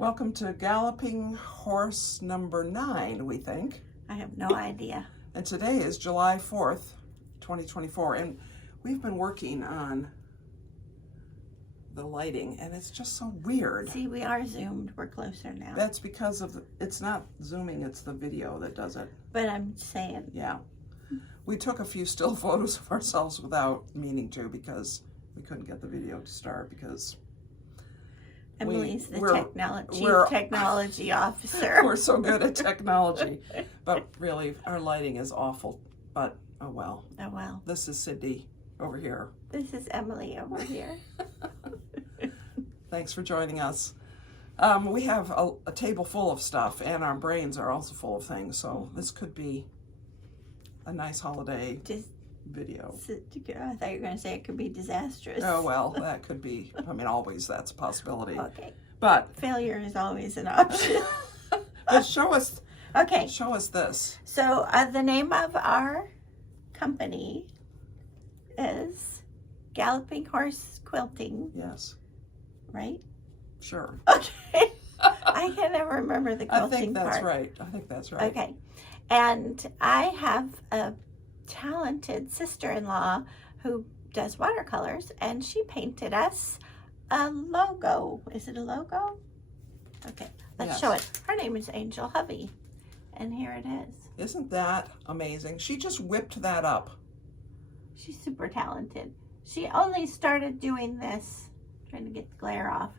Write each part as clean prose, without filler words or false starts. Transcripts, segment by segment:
Welcome to Galloping Horse number 9, we think. I have no idea. And today is July 4th, 2024. And we've been working on the lighting, and it's just so weird. See, we are zoomed. We're closer now. That's because of it's not zooming, it's the video that does it. But I'm saying. Yeah. We took a few still photos of ourselves without meaning to because we couldn't get the video to start because Emily's the chief technology officer. We're so good at technology. But really, our lighting is awful. But, oh well. Oh well. This is Cindy over here. This is Emily over here. Thanks for joining us. We have a table full of stuff, and our brains are also full of things. So this could be a nice holiday video. I thought you were going to say it could be disastrous. Oh, well, that could be. I mean, always that's a possibility. Okay. But failure is always an option. But show us. Okay. Show us this. So the name of our company is Galloping Horse Quilting. Yes. Right? Sure. Okay. I can never remember the quilting part. I think that's right. I think that's right. Okay. And I have a talented sister-in-law who does watercolors, and she painted us a logo. Is it a logo? Okay, let's show it. Her name is Angel Hovey, and here it is. Isn't that amazing? She just whipped that up. She's super talented. She only started doing this, trying to get the glare off,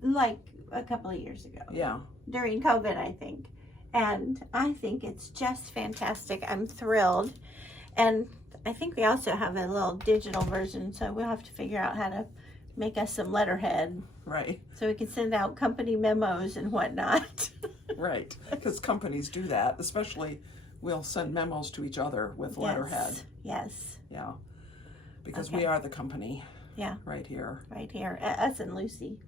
like a couple of years ago. Yeah. During COVID, I think. And I think it's just fantastic. I'm thrilled. And I think we also have a little digital version, so we'll have to figure out how to make us some letterhead. Right. So we can send out company memos and whatnot. Right. Because companies do that. Especially, we'll send memos to each other with letterhead. Yes. Yeah. Because we are the company. Yeah. Right here. Right here. Us and Lucy.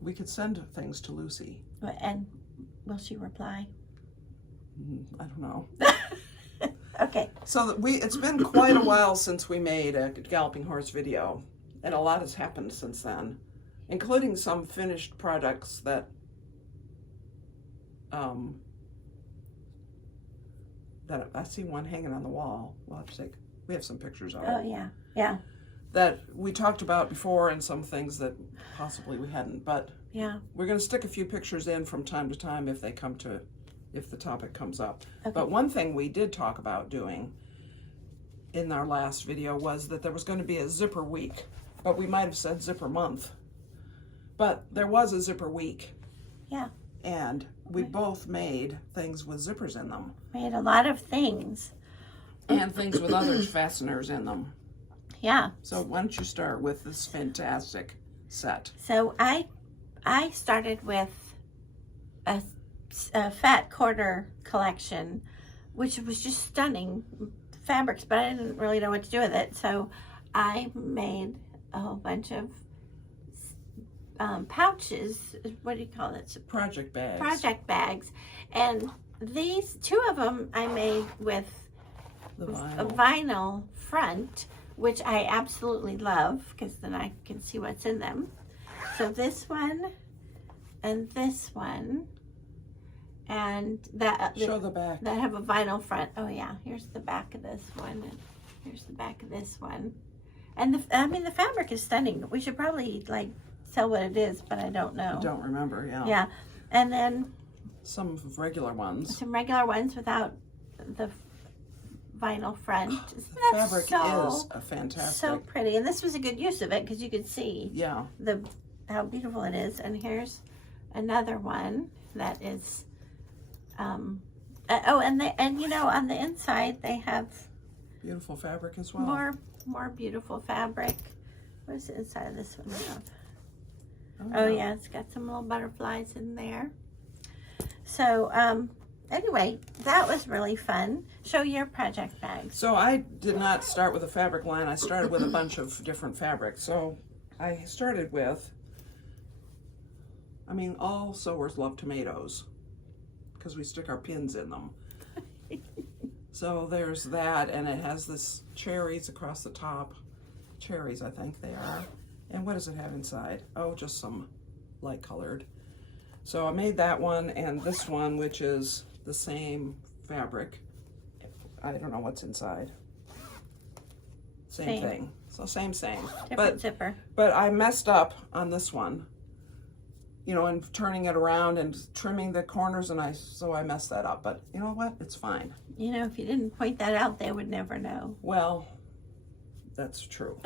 We could send things to Lucy. And will she reply? I don't know. Okay. So it's been quite a while since we made a Galloping Horse video, and a lot has happened since then, including some finished products that I see one hanging on the wall. We'll have to take. We have some pictures of it. Oh yeah, yeah. That we talked about before, and some things that possibly we hadn't. But yeah, we're going to stick a few pictures in from time to time if the topic comes up. Okay. But one thing we did talk about doing in our last video was that there was going to be a zipper week, but we might have said zipper month. But there was a zipper week. Yeah. And we both made things with zippers in them. Made a lot of things. And things with other fasteners in them. Yeah. So why don't you start with this fantastic set? So I started with a fat quarter collection, which was just stunning fabrics, but I didn't really know what to do with it. So I made a whole bunch of pouches. What do you call it? Project bags. Project bags. And these, 2 of them I made with a vinyl front, which I absolutely love because then I can see what's in them. So this one and this one, and that show the back. That have a vinyl front. Oh yeah, here's the back of this one, and here's the back of this one. And the fabric is stunning. We should probably like tell what it is, but I don't know. I don't remember. Yeah. Yeah, and then some regular ones. Some regular ones without the vinyl front. The fabric is fantastic. So pretty, and this was a good use of it because you could see how beautiful it is. And here's another one that is and you know, on the inside they have beautiful fabric as well. More beautiful fabric. Where's the inside of this one have? Oh yeah, it's got some little butterflies in there. So anyway, that was really fun. Show your project bags. So I did not start with a fabric line. I started with a bunch of different fabrics. So I started with, all sewers love tomatoes because we stick our pins in them. So there's that, and it has this cherries across the top. Cherries, I think they are. And what does it have inside? Oh, just some light colored. So I made that one and this one, which is the same fabric. I don't know what's inside. Same thing. So same. Different zipper. But I messed up on this one, you know, and turning it around and trimming the corners, and so I messed that up. But you know what? It's fine. You know, if you didn't point that out, they would never know. Well, that's true.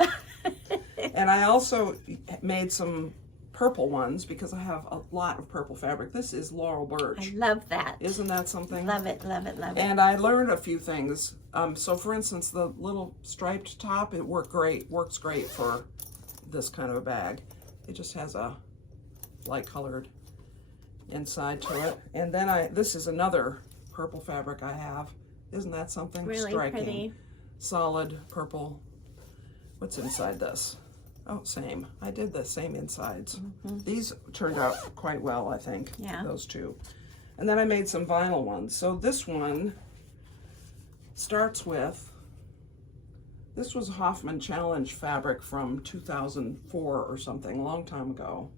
And I also made some purple ones because I have a lot of purple fabric. This is Laurel Birch. I love that. Isn't that something? Love it, love it, love it. And I learned a few things. So for instance, the little striped top, it works great for this kind of a bag. It just has a light colored inside to it. And then this is another purple fabric I have. Isn't that something? Really striking? Pretty. Solid purple. What's inside this? Oh, same. I did the same insides. These turned out quite well, I think. Yeah. Those two. And then I made some vinyl ones. So this one starts with, this was Hoffman Challenge fabric from 2004 or something, a long time ago.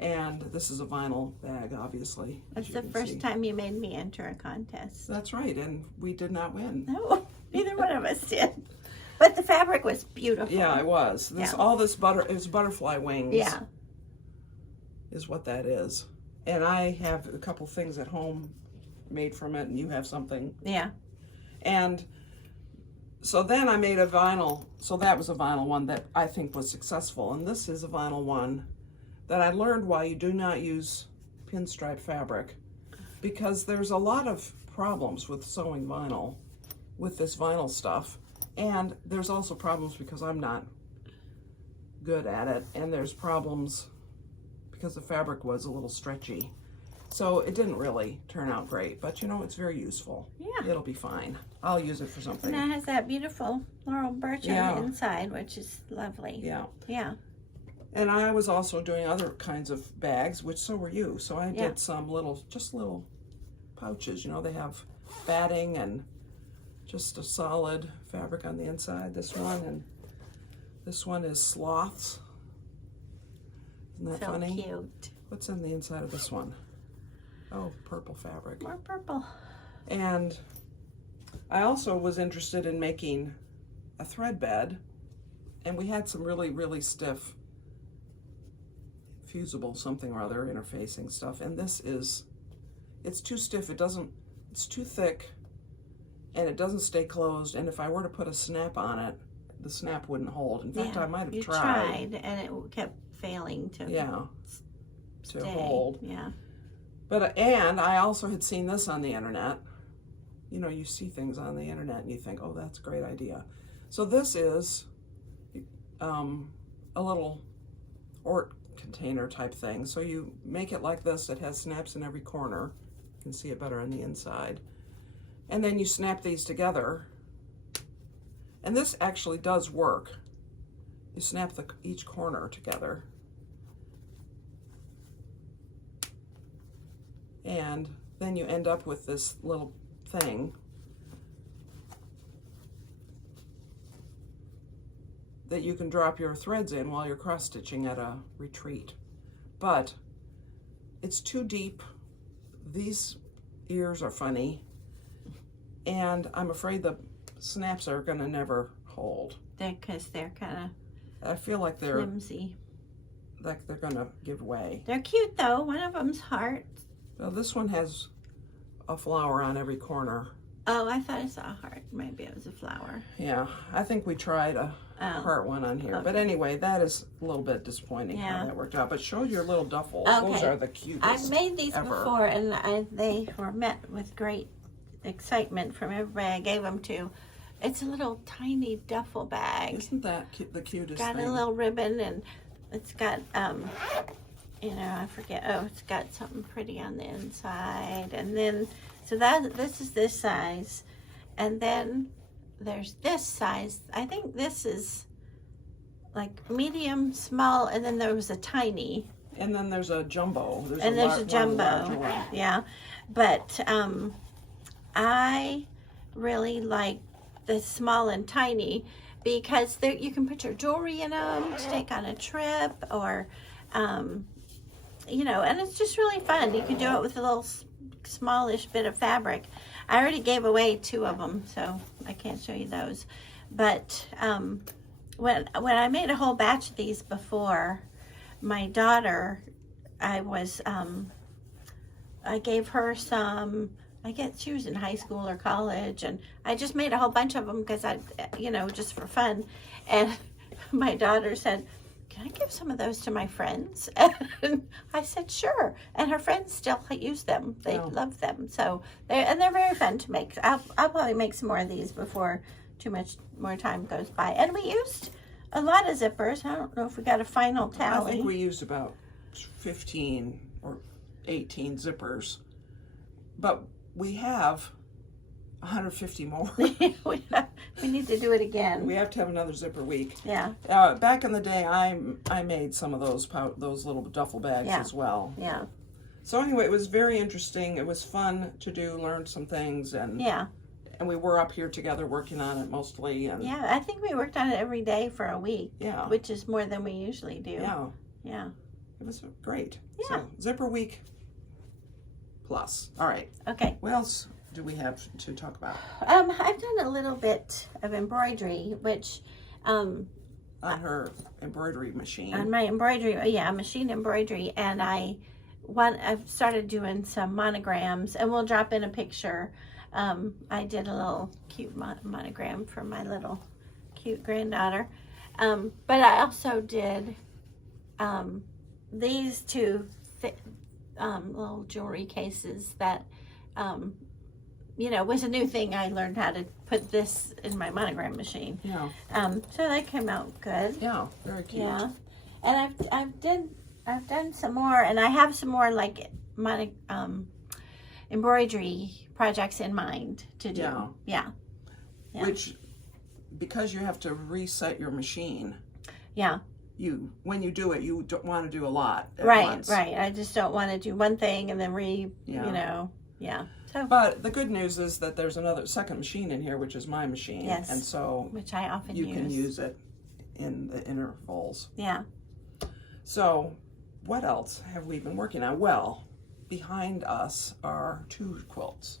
And this is a vinyl bag, obviously. That's the first time you made me enter a contest. That's right, and we did not win. No, neither one of us did. But the fabric was beautiful. Yeah, it was. All this is butterfly wings. Yeah. Is what that is. And I have a couple things at home made from it, and you have something. Yeah. And so then I made a vinyl. So that was a vinyl one that I think was successful. And this is a vinyl one that I learned why you do not use pinstripe fabric, because there's a lot of problems with sewing vinyl with this vinyl stuff. And there's also problems because I'm not good at it. And there's problems because the fabric was a little stretchy. So it didn't really turn out great, but you know, it's very useful. Yeah. It'll be fine. I'll use it for something. And it has that beautiful Laurel Birch on the inside, which is lovely. Yeah. Yeah. And I was also doing other kinds of bags, which so were you. So I did some little pouches. You know, they have batting and just a solid fabric on the inside. This one, and this one is sloths. Isn't that funny? So cute. What's in the inside of this one? Oh, purple fabric. More purple. And I also was interested in making a thread bed, and we had some really, really stiff fusible something or other interfacing stuff, and it's too stiff. It's too thick, and it doesn't stay closed, and if I were to put a snap on it, the snap wouldn't hold. In fact, I might have tried. And it kept failing to to hold. Yeah. But and I also had seen this on the internet. You know, you see things on the internet and you think, oh, that's a great idea. So this is a little Ort container type thing. So you make it like this. It has snaps in every corner. You can see it better on the inside. And then you snap these together. And this actually does work. You snap each corner together. And then you end up with this little thing that you can drop your threads in while you're cross stitching at a retreat. But it's too deep. These ears are funny, and I'm afraid the snaps are gonna never hold. Because they're kind of I feel like they're flimsy. Like they're gonna give way. They're cute though. One of them's heart. Well, this one has a flower on every corner. Oh, I thought I saw a heart. Maybe it was a flower. Yeah, I think we tried a heart one on here. Okay. But anyway, that is a little bit disappointing how that worked out. But show your little duffels. Okay. Those are the cutest I've made these ever. before, and they were met with great excitement from everybody I gave them to. It's a little tiny duffel bag. Isn't that the cutest Got thing? a little ribbon, and it's got, you know, I forget. Oh, it's got something pretty on the inside. And then, so this is this size. And then there's this size. I think this is like medium, small, and then there was a tiny. And then there's a jumbo. There's a jumbo. Yeah. But I really like the small and tiny because you can put your jewelry in them to take on a trip, or you know, and it's just really fun. You can do it with a little smallish bit of fabric. I already gave away 2 of them, so I can't show you those. But when I made a whole batch of these before, my daughter, I gave her some. I guess she was in high school or college, and I just made a whole bunch of them because just for fun. And my daughter said, "Can I give some of those to my friends?" And I said, "Sure." And her friends still use them. They love them. So they're very fun to make. I'll probably make some more of these before too much more time goes by. And we used a lot of zippers. I don't know if we got a final tally. I think we used about 15 or 18 zippers, but we have 150 more. We need to do it again. We have to have another zipper week. Yeah. Back in the day, I made some of those little duffel bags as well. Yeah. So anyway, it was very interesting. It was fun to do, learn some things, and we were up here together working on it mostly. And yeah, I think we worked on it every day for a week. Yeah. Which is more than we usually do. Yeah. Yeah. It was great. Yeah. So, zipper week plus. All right. Okay. What else do we have to talk about? I've done a little bit of embroidery, which on her embroidery machine. On my embroidery, machine embroidery, and I've started doing some monograms, and we'll drop in a picture. I did a little cute monogram for my little cute granddaughter, but I also did these 2 little jewelry cases that was a new thing. I learned how to put this in my monogram machine. Yeah. So that came out good. Yeah, very cute. Yeah, and I've done some more, and I have some more like embroidery projects in mind to do. Yeah. Which, because you have to reset your machine. Yeah. When you do it, you don't want to do a lot at once. Right. I just don't want to do one thing and then So, but the good news is that there's another second machine in here, which is my machine. Yes. And so which I often you can use it in the intervals. Yeah. So what else have we been working on? Well, behind us are 2 quilts.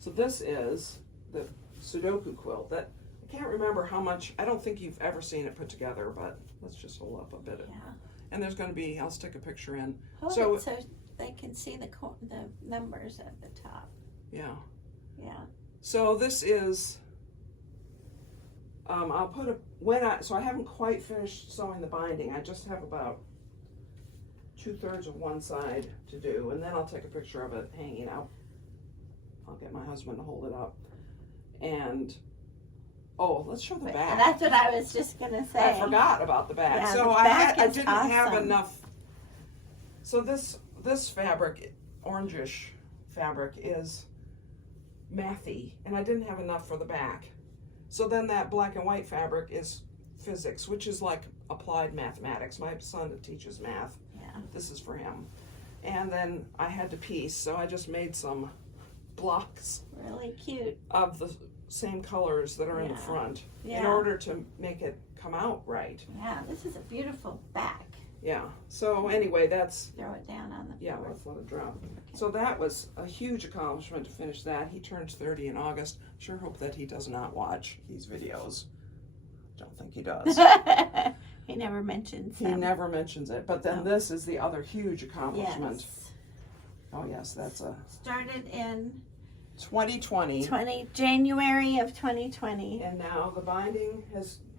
So this is the Sudoku quilt that I can't remember how much. I don't think you've ever seen it put together, but let's just hold up a bit. Yeah. And there's going to be, I'll stick a picture in. So they can see the numbers at the top. Yeah. Yeah. So this is, I'll put so I haven't quite finished sewing the binding. I just have about 2/3 of one side to do, and then I'll take a picture of it hanging out. I'll get my husband to hold it up. And, let's show the back. That's what I was just going to say. I forgot about the back. Yeah, so the I back is didn't have awesome. enough. So this fabric, orangish fabric, is mathy, and I didn't have enough for the back. So then that black and white fabric is physics, which is like applied mathematics. My son teaches math. Yeah. This is for him. And then I had to piece, so I just made some blocks Really cute. of the same colors that are in the front in order to make it come out right. Yeah, this is a beautiful back. Yeah. So anyway, that's Throw it down on the floor. yeah. Let's let it drop. So that was a huge accomplishment to finish that. He turns 30 in August. Sure hope that he does not watch these videos. Don't think he does. He never mentions He them. never mentions it. But then this is the other huge accomplishment. Yes. Oh yes, that's a Started in 2020. January of 2020. And now the binding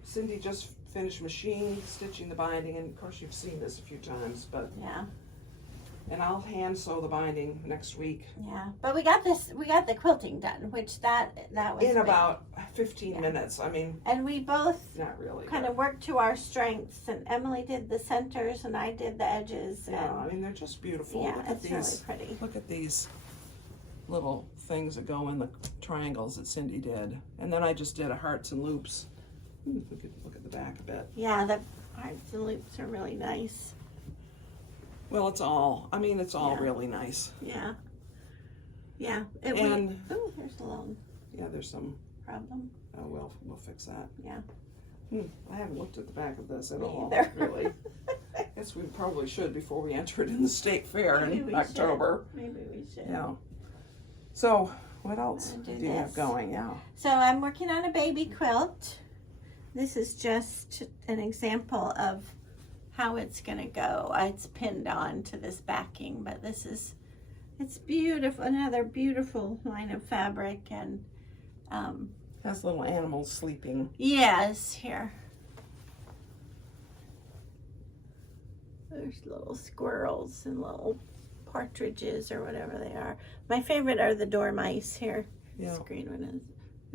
Cindy just finished machine stitching the binding, and of course you've seen this a few times, but Yeah. and I'll hand sew the binding next week Yeah. But we got the quilting done, which that was in big. about 15 minutes. I mean, And we both not really. kind of worked to our strengths, and Emily did the centers and I did the edges. Yeah, And I mean they're just beautiful. yeah, Look at it's these. really pretty. Look at these little things that go in the triangles that Cindy did, and then I just did a hearts and loops. We could look at the back a bit. Yeah, the hearts and loops are really nice. Well, it's all really nice. Yeah. Yeah. And there's a little yeah, there's some. problem. We'll fix that. Yeah. I haven't looked at the back of this at Me all, either. really. guess we probably should before we enter it in the state fair Maybe in we October. should. Maybe we should. Yeah. So, what else do do you have this. going? Yeah. So I'm working on a baby quilt. This is just an example of how it's gonna go. It's pinned on to this backing, but it's beautiful. Another beautiful line of fabric, and Has little animals sleeping. yes, here. There's little squirrels and little partridges or whatever they are. My favorite are the dormice here. Yeah. This green one is.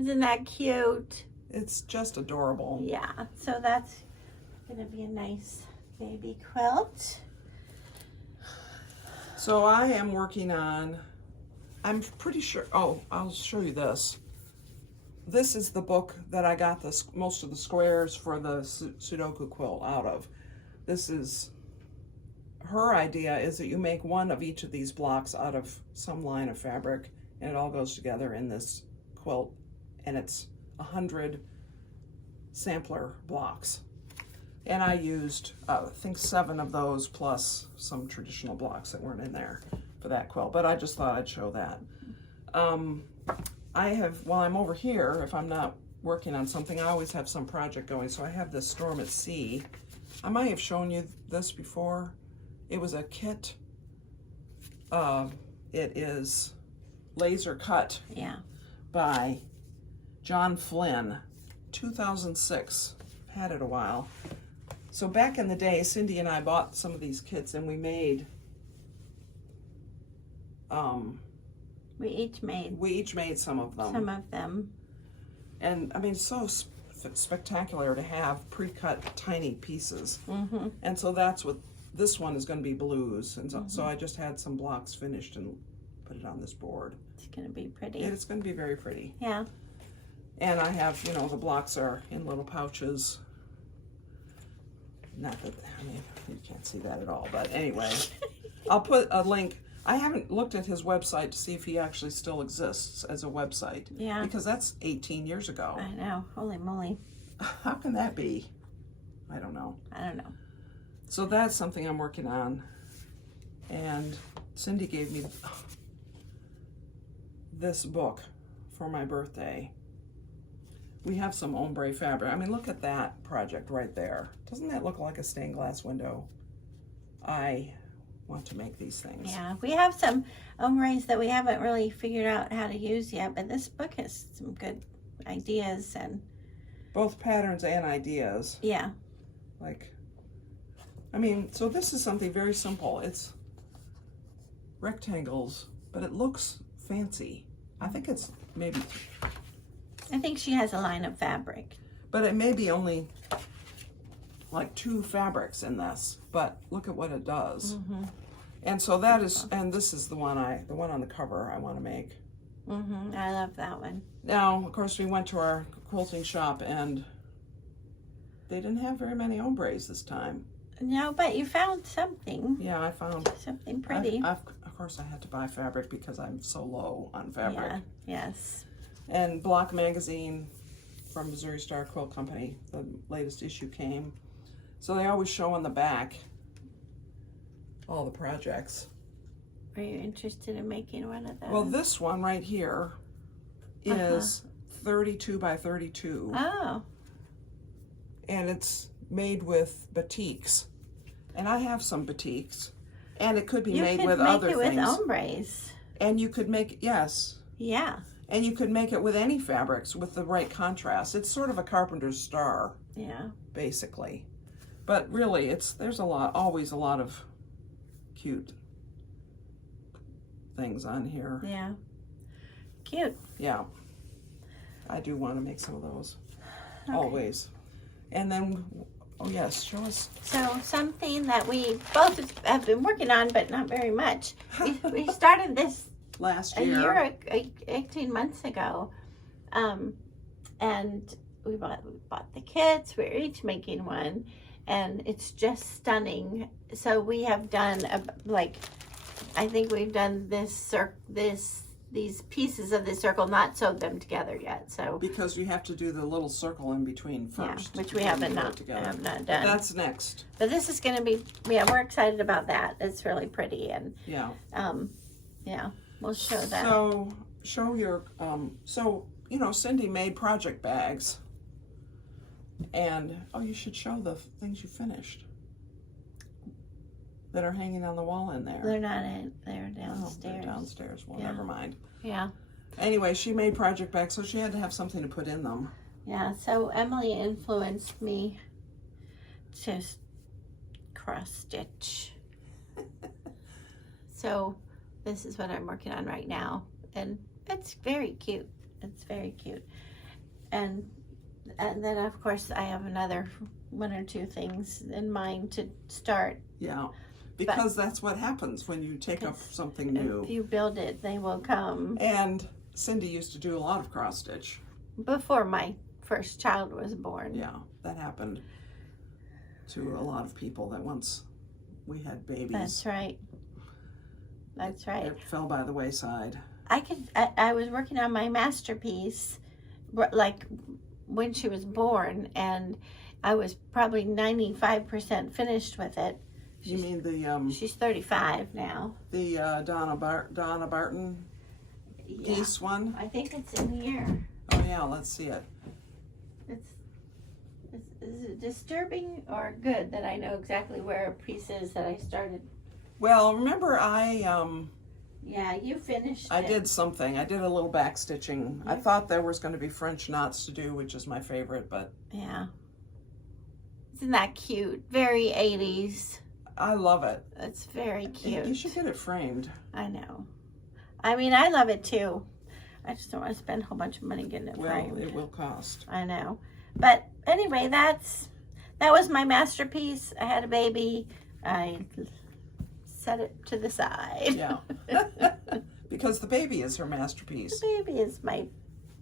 Isn't that cute? It's just adorable. Yeah, so that's gonna be a nice baby quilt. So I am working on, I'm pretty sure, oh, I'll show you this. This is the book that I got most of the squares for the Sudoku quilt out of. This is, her idea is that you make one of each of these blocks out of some line of fabric, and it all goes together in this quilt, and it's 100 sampler blocks. And I used, I think 7 of those plus some traditional blocks that weren't in there for that quilt, but I just thought I'd show that. I have, while I'm over here, if I'm not working on something, I always have some project going. So I have this Storm at Sea. I might have shown you this before. It was a kit. It is laser cut Yeah. by John Flynn, 2006. Had it a while. So back in the day, Cindy and I bought some of these kits, and we made. We each made some of them. some of them. And I mean, it's so spectacular to have pre-cut tiny pieces. Mm-hmm. And so that's what this one is going to be, blues. And so I just had some blocks finished and put it on this board. It's gonna be pretty. It's going to be very pretty. Yeah. And I have, you know, the blocks are in little pouches. Not that, I mean, you can't see that at all, but anyway, I'll put a link. I haven't looked at his website to see if he actually still exists as a website. Yeah. Because that's 18 years ago. I know. Holy moly. How can that be? I don't know. I don't know. So that's something I'm working on. And Cindy gave me this book for my birthday. We have some ombre fabric. I mean, look at that project right there. Doesn't that look like a stained glass window? I want to make these things. Yeah, we have some ombres that we haven't really figured out how to use yet, but this book has some good ideas and Both patterns and ideas. yeah. Like, I mean, so this is something very simple. It's rectangles, but it looks fancy. I think it's maybe, I think she has a line of fabric. but it may be only like 2 fabrics in this, but look at what it does. Mm-hmm. And so that is, and this is the one on the cover I want to make. Mm-hmm. I love that one. Now, of course, we went to our quilting shop and they didn't have very many ombres this time. No, but you found something. Yeah, I found Something pretty. of course, I had to buy fabric because I'm so low on fabric. Yeah. Yes. And Block Magazine from Missouri Star Quilt Company, the latest issue came. So they always show on the back all the projects. Are you interested in making one of those? Well, this one right here is 32 by 32. Oh. And it's made with batiks. And I have some batiks. And it could be made with other things. You could make it with ombres. And you could make, yes. Yeah. And you could make it with any fabrics with the right contrast. It's sort of a carpenter's star. Yeah. Basically. But really, there's always a lot of cute things on here. Yeah. Cute. Yeah. I do want to make some of those. Okay. Always. And then, oh yes, show us. So something that we both have been working on, but not very much. We started this Last a year. 18 months ago. And we bought the kits. We're each making one. And it's just stunning. So we have done, I think we've done this these pieces of the circle, not sewed them together yet. So because you have to do the little circle in between first. Yeah, which we have not done. That's next. But this is going to be, yeah, we're excited about that. It's really pretty, and yeah, we'll show that. So show your so you know, Cindy made project bags, and you should show the things you finished that are hanging on the wall in there. They're not in. They're downstairs. They're downstairs. Well, Yeah. never mind. Yeah. Anyway, she made project bags, so she had to have something to put in them. Yeah. So Emily influenced me to cross stitch. So this is what I'm working on right now, and it's very cute. It's very cute. And then of course I have another one or two things in mind to start. Yeah. Because that's what happens when you take up something new. If you build it, they will come. And Cindy used to do a lot of cross stitch. Before my first child was born. Yeah, that happened to a lot of people that once we had babies. That's right. That's right. It fell by the wayside. I was working on my masterpiece, like when she was born, and I was probably 95% finished with it. You mean the She's 35 now. The Donna Barton piece one? I think it's in here. Oh yeah, let's see it. Is it disturbing or good that I know exactly where a piece is that I started? Well, remember Yeah, you finished I it. did something. I did a little back stitching. I thought there was going to be French knots to do, which is my favorite, but Yeah. Isn't that cute? Very 80s. I love it. It's very cute. You should get it framed. I know. I mean, I love it too. I just don't want to spend a whole bunch of money getting it framed. Well, it will cost. I know. But anyway, that was my masterpiece. I had a baby. I set it to the side. Yeah. Because the baby is her masterpiece. The baby is my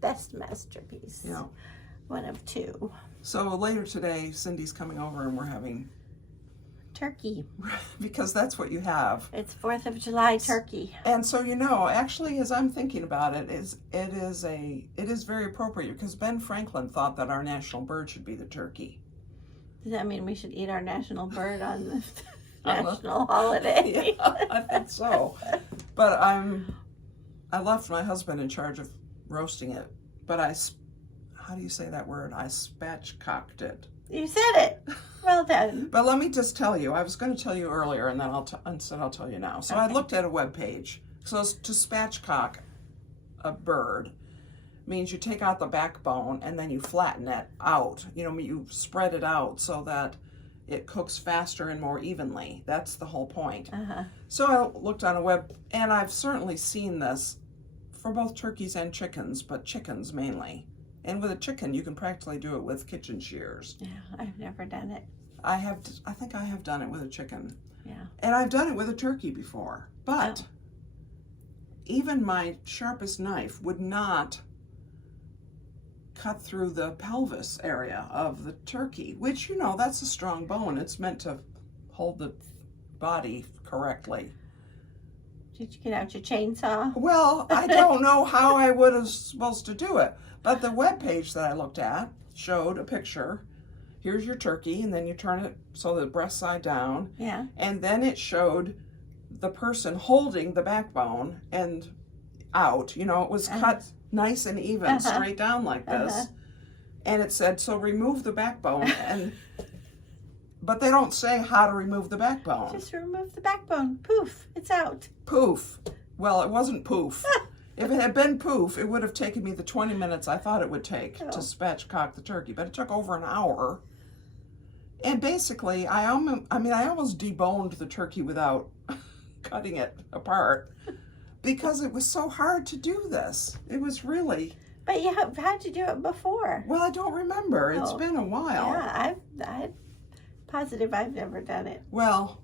best masterpiece. Yeah. One of two. So later today, Cindy's coming over and we're having Turkey. because that's what you have. It's 4th of July turkey. And so, you know, actually, as I'm thinking about it, it is very appropriate because Ben Franklin thought that our national bird should be the turkey. Does that mean we should eat our national bird on the national holiday? Yeah, I think so. But I left my husband in charge of roasting it. But how do you say that word? I spatchcocked it. You said it. Well done. But let me just tell you, I was going to tell you earlier, and then I'll tell you now. So I looked at a web page. So to spatchcock a bird means you take out the backbone and then you flatten it out. You know, you spread it out so that it cooks faster and more evenly. That's the whole point. Uh-huh. So I looked on a web, and I've certainly seen this for both turkeys and chickens, but chickens mainly. And with a chicken, you can practically do it with kitchen shears. Yeah, I've never done it. I think I have done it with a chicken. Yeah. And I've done it with a turkey before. But even my sharpest knife would not cut through the pelvis area of the turkey, which, you know, that's a strong bone. It's meant to hold the body correctly. Did you get out your chainsaw? Well, I don't know how I would have supposed to do it. But the webpage that I looked at showed a picture. Here's your turkey, and then you turn it so the breast side down. Yeah. And then it showed the person holding the backbone and out. You know, it was cut nice and even, straight down like this. And it said, so remove the backbone. But they don't say how to remove the backbone. Just remove the backbone. Poof, it's out. Poof. Well, it wasn't poof. If it had been poof, it would have taken me the 20 minutes I thought it would take to spatchcock the turkey, but it took over an hour. And basically, I almost deboned the turkey without cutting it apart because it was so hard to do this. It was really... But how'd you do it before? Well, I don't remember. It's been a while. Yeah, I'm positive I've never done it. Well,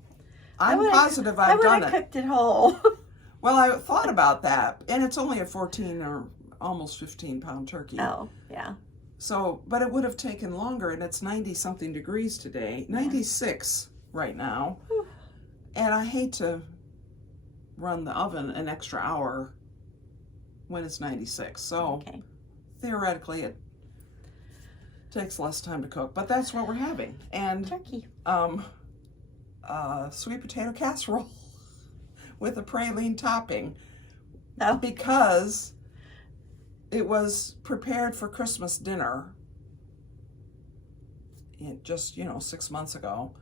I'm positive I've done I it. would have cooked it whole. Well, I thought about that, and it's only a 14 or almost 15-pound turkey. Oh, yeah. So, but it would have taken longer, and it's 90-something degrees today, 96 right now, and I hate to run the oven an extra hour when it's 96. So Okay. theoretically it takes less time to cook, but that's what we're having. And Turkey. Sweet potato casserole with a praline topping. Oh. Because it was prepared for Christmas dinner just, 6 months ago.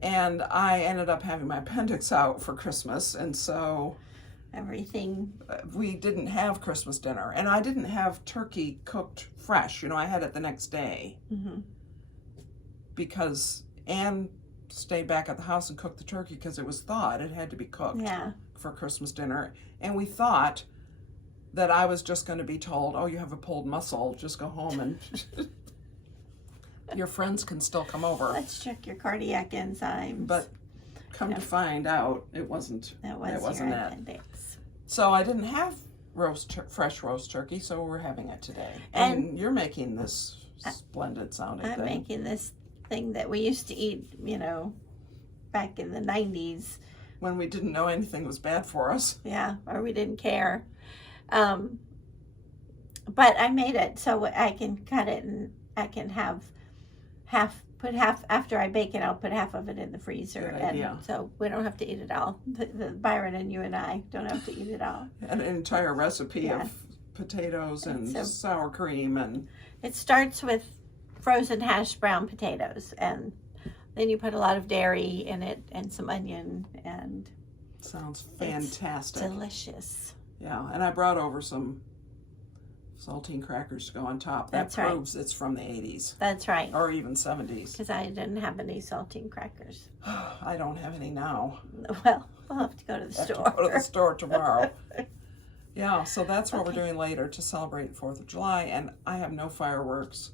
And I ended up having my appendix out for Christmas. And so Everything. we didn't have Christmas dinner. And I didn't have turkey cooked fresh. I had it the next day. Mm-hmm. Because Anne stayed back at the house and cooked the turkey because it was thawed. It had to be cooked for Christmas dinner. And we thought that I was just going to be told, oh, you have a pulled muscle, just go home and your friends can still come over. Let's check your cardiac enzymes. But come to find out, it wasn't your it. appendix. So I didn't have fresh roast turkey, so we're having it today. And you're making this splendid sounding thing. I'm making this thing that we used to eat, back in the 90s. When we didn't know anything was bad for us. Yeah, or we didn't care. But I made it so I can cut it and I can have put half, after I bake it, I'll put half of it in the freezer. Good idea. And so we don't have to eat it all. Byron and you and I don't have to eat it all. An entire recipe of potatoes and sour cream. And it starts with frozen hash brown potatoes, and then you put a lot of dairy in it and some onion, and sounds fantastic. It's delicious. Yeah, and I brought over some saltine crackers to go on top. That proves it's from the 80s. That's right. Or even 70s. Because I didn't have any saltine crackers. I don't have any now. Well, we'll have to go to the store. Go to the store tomorrow. Yeah, so that's what we're doing later to celebrate 4th of July, and I have no fireworks.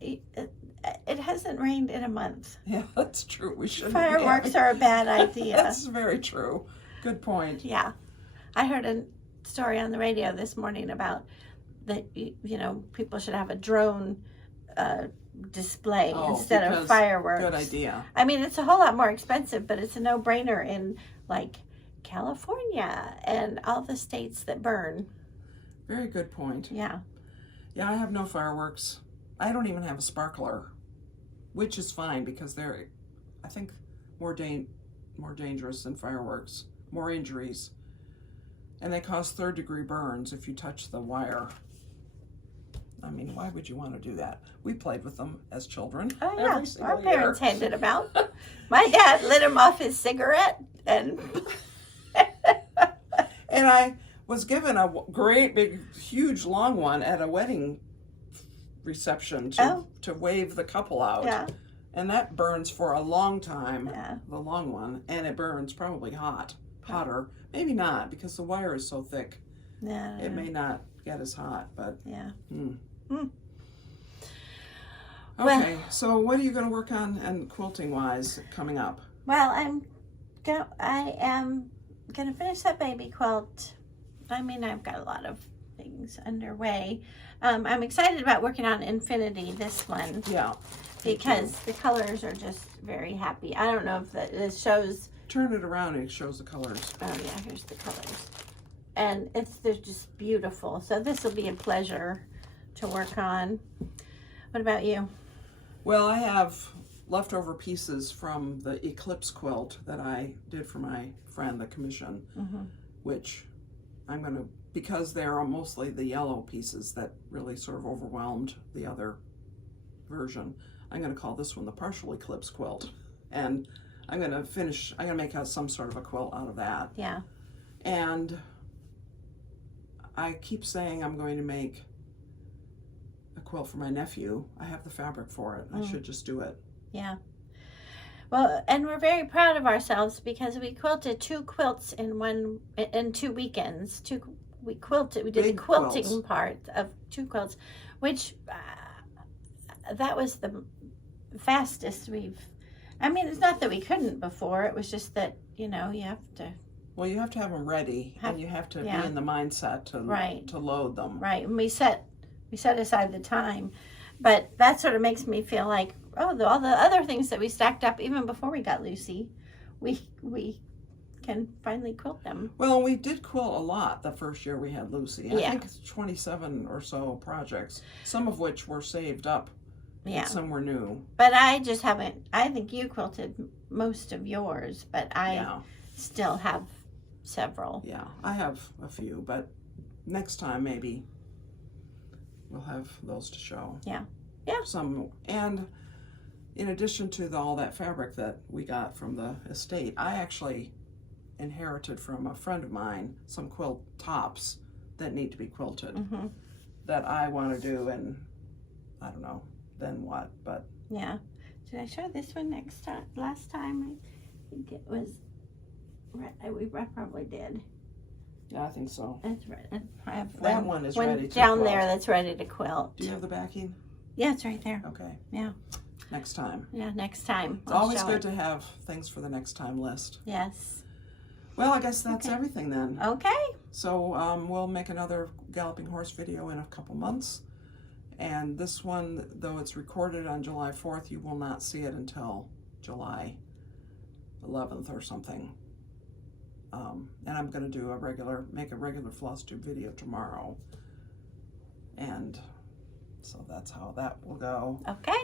It hasn't rained in a month. Yeah, that's true. We shouldn't. Fireworks are a bad idea. That's very true. Good point. Yeah. I heard a story on the radio this morning about that, people should have a drone display instead of fireworks. Good idea. I mean, it's a whole lot more expensive, but it's a no-brainer in, California and all the states that burn. Very good point. Yeah. Yeah, I have no fireworks. I don't even have a sparkler, which is fine because they're, I think, more dangerous than fireworks, more injuries. And they cause third-degree burns if you touch the wire. I mean, why would you want to do that? We played with them as children. Oh, yeah. Every single Our parents year. handed them out. My dad lit him off his cigarette. And I was given a great, big, huge, long one at a wedding reception to wave the couple out. Yeah. And that burns for a long time, the long one. And it burns probably hotter. Maybe not, because the wire is so thick. No. It may not get as hot, but... Yeah. Okay, so what are you going to work on and quilting-wise coming up? Well, I am going to finish that baby quilt. I mean, I've got a lot of things underway. I'm excited about working on Infinity, this one. Yeah. Because the colors are just very happy. I don't know if it shows... Turn it around and it shows the colors. Oh, yeah, here's the colors. And they're just beautiful. So this will be a pleasure to work on. What about you? Well, I have leftover pieces from the Eclipse quilt that I did for my friend, the commission, which I'm going to, because they're mostly the yellow pieces that really sort of overwhelmed the other version, I'm going to call this one the partial eclipse quilt. And I'm going to make out some sort of a quilt out of that. Yeah. And I keep saying I'm going to make a quilt for my nephew. I have the fabric for it. I should just do it. Yeah. Well, and we're very proud of ourselves because we quilted 2 quilts in 2 weekends. We did the quilting part of 2 quilts, which that was the fastest we've. I mean, it's not that we couldn't before. It was just that you have to. Well, you have to have them ready, and you have to be in the mindset to load them. Right, and we set aside the time, but that sort of makes me feel like all the other things that we stacked up even before we got Lucy, we can finally quilt them. Well, we did quilt a lot the first year we had Lucy. I Yeah. think it's 27 or so projects, some of which were saved up. Yeah. And some were new. But I just haven't, I think you quilted most of yours, but I Yeah. still have several. Yeah, I have a few, but next time maybe we'll have those to show. Yeah. Yeah. Some, and in addition to all that fabric that we got from the estate, I actually inherited from a friend of mine some quilt tops that need to be quilted Mm-hmm. that I want to do, and I don't know then what, but Yeah. Did I show this one last time? I think it was, we probably did. yeah, I think so. That's right. I have That one is ready to down quilt. there that's ready to quilt. Do you have the backing? Yeah, it's right there. Okay. Yeah. Next time. Yeah, next time. It's always good to have things for the next time list. Yes. Well, I guess that's Okay. everything then. Okay. So we'll make another Galloping Horse video in a couple months. And this one, though it's recorded on July 4th, you will not see it until July 11th or something. And I'm going to do make a regular floss tube video tomorrow. And so that's how that will go. Okay.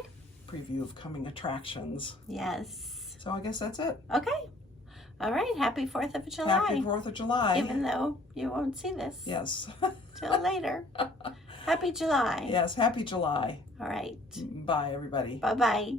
Preview of coming attractions. Yes. So I guess that's it. Okay. All right. Happy 4th of July. Happy 4th of July. Even though you won't see this. Yes. Till later. Happy July. Yes, happy July. All right. Bye, everybody. Bye-bye.